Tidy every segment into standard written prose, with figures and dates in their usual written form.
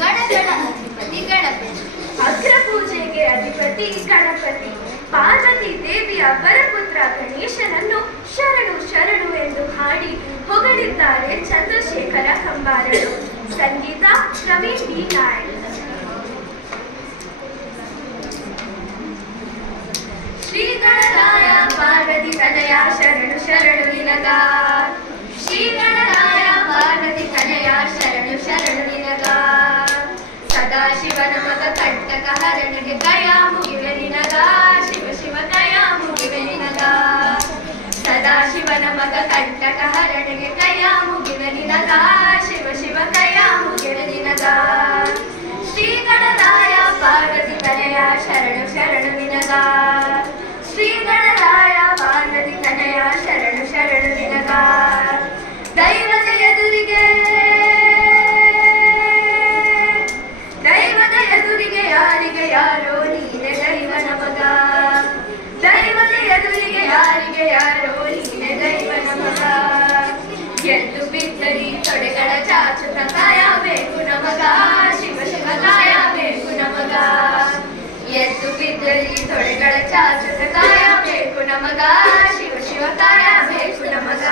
ಗಣಗಳ ಅಧಿಪತಿ ಗಣಪತಿ. ಅಗ್ರ ಪೂಜೆಗೆ ಅಧಿಪತಿ ಗಣಪತಿ. ಪಾರ್ವತಿ ದೇವಿಯ ವರಪುತ್ರ ಗಣೇಶನನ್ನು ಶರಣು ಶರಣು ಎಂದು ಹಾಡಿ ಹೊಗಳಿದ್ದಾರೆ ಚಂದ್ರಶೇಖರ ಕಂಬಾರರು. ಸಂಗೀತ ಪ್ರವೀಣ್ ಬಿ ನಾಯಕ್. ಶ್ರೀ ಗಣರಾಯ ಪಾರ್ವತಿ ತನಯ ಶರಣು ಶರಣು ನಿನಗ. ಶ್ರೀ ಗಣರಾಯ ಪಾರ್ವತಿ ತನಯ ಶರಣು ಶರಣು ನಿನಗ. ಸದಾಶಿವನ ಮಗ ಕಂಟಕ ಹರಣಿಗೆ ಕಯ ಮುಗಿವೆ ನಿನಗ. ಶಿವ ಶಿವ ಕಯ ಮುಗಿವೆ ನಿನಗ. ಸದಾಶಿವನ ಮಗ ಕಂಟಕ ಹರಣಿಗೆ ಕಯ ಮುಗಿವೆ ನಿನಗ. ಶಿವ ಶಿವ ಕಯ ಮುಗಿವೆ ನಿನಗ. ಶ್ರೀ ಗಣರಾಯ ಪಾರ್ವತಿ ತನಯ ಶರಣು ಶರಣು ನಿನಗ. ಶ್ರೀ ಗಣರಾಯ ಪಾರ್ವತಿ ತನಯ ಶರಣು ಶರಣು ನಿನಗ. ದೈವದ ಎದುರಿಗೆ ಯಾರಿಗೆ ಯಾರೋ ನೀನೆ ದೈವನ ಮಗ. ದೈವದ ಎದುರಿಗೆ ಯಾರಿಗೆ ಯಾರೋ ನೀನೆ ದೈವನ ಮಗ. ಎದ್ದು ಬಿದ್ದರಿ ತೊಡೆಗಳ ಚಾಚುತ ಕಾಯಬೇಕು ನಮಗ. ಶಿವ ಶಿವ ಕಾಯಬೇಕು ನಮಗ. ಎದ್ದು ಬಿದ್ದರಿ ತೊಡೆಗಳ ಚಾಚುತ ಕಾಯಬೇಕು ನಮಗ. ಶಿವ ಶಿವ ಕಾಯಬೇಕು ನಮಗ.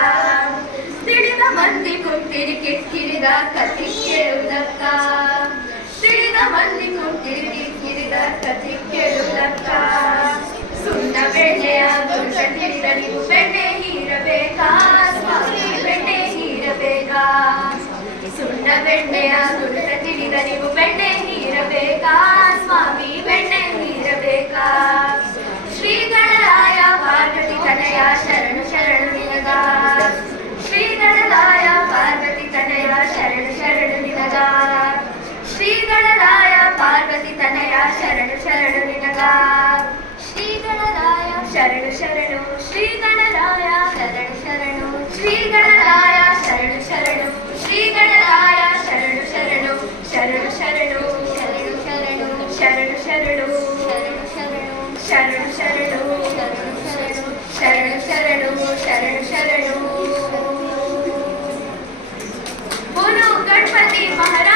ತಿಳಿದ ಮಂದಿ ಕುಂತಿರಿ ಕಿಕ್ಕಿರಿದ ಕತಿ ಕೇಳುವುದಕ್ಕ. ತಿಳಿದ ಮಂದಿ ಕುಂತಿರಿ ಕಿರಿದ ಕತಿ ಕೇಳುವುದಕ್ಕ. ಸುಣ್ಣ ಬೆಣ್ಣೆಯ ಗುಂಡ ತಿಳಿದ ನೀವು ಬೆಣ್ಣೆ ಹೀರಬೇಕಾ. ಸ್ವಾಮಿ ಬೆಣ್ಣೆ ಹೀರಬೇಕಾ. ಸುಣ್ಣ ಬೆಣ್ಣೆಯ ಗುಂಡ ತಿಳಿದ ನೀವು ಬೆಣ್ಣೆ ಹೀರಬೇಕಾ. ಸ್ವಾಮಿ ಬೆಣ್ಣೆ ಹೀರಬೇಕಾ. ಶ್ರೀ ಗಣರಾಯ ಪಾರ್ವತಿ ತನಯ ಶರಣು ಶರಣು ನಿನಗ. ಶ್ರೀ ಗಣರಾಯ ಪಾರ್ವತಿ ತನಯ ಶರಣು ಶರಣು ನಿನಗ. ಶ್ರೀ ಗಣರಾಯ ಪಾರ್ವತಿ ತನಯ ಶರಣು ಶರಣು ನಿನಗ. ಶ್ರೀ ಗಣರಾಯ ಶರಣು ಶರಣು. ಶ್ರೀ ಗಣರಾಯ ಶರಣು ಶರಣು. ಶ್ರೀ ಗಣರಾಯ ಶರಣು ಶರಣು. ಶ್ರೀ ಗಣರಾಯ ಶರಣು ಶರಣು. ಶರಣು ಶರಣು. ಶರಣು ಶರಣು. ಶರಣು ಶರಣು. ಶರಣು ಶರಣು. ಶರಣು ಶರಣು. ಶರಣು ಶರಣು. ಶರಣು ಶರಣು. ಬೋಲೋ ಗಣಪತಿ ಮಹಾರಾಜ.